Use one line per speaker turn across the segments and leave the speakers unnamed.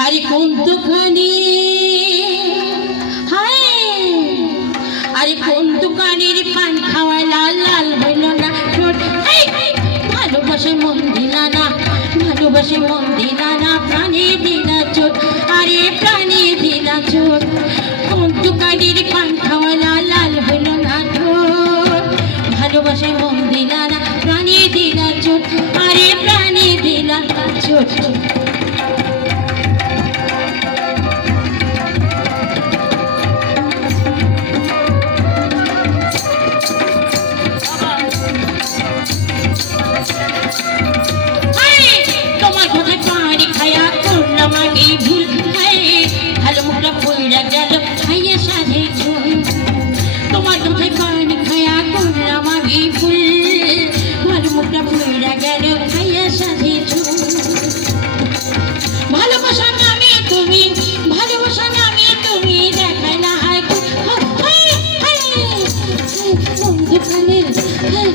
আর কোন দোকানে? হায়! আরে কোন দোকানের পান খাওয়া লাল লাল হইল না? ভালোবাসে মন দিলা না ভালোবাসে মন দিলা না প্রাণে দিলা পইরা গেল খাইয়া ঝুল তোমার কথায় পানি খায়া করলাম আমি ভুল ভালো মুখটা পইরা গেল খাইয়া ঝুল ভালোবাসা নামে তুমি ভালোবাসা নামে তুমি দেখায় না গো, বন্ধু কানের হায়,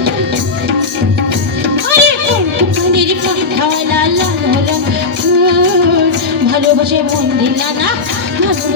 আরে কোনটুখানির পাখাওয়া লাল লাল হলো ভালোবাসে মন দিলা না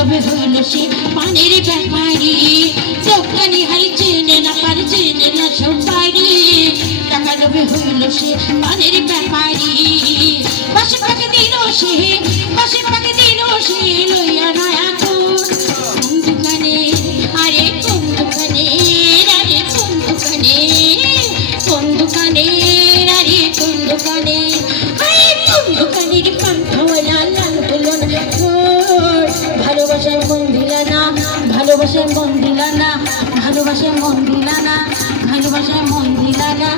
লোভে হইল সে পানের ব্যাপারি। দোকানি হাই চিনে না পান চিনে না সুপারি টাকা লোভে হইল সে পানের ব্যাপারি। ভালোবাসার মন দিলা না, ভালোবাসার মন দিলা না, ভালোবাসার মন দিলা না, ভালোবাসার মন দিলা না।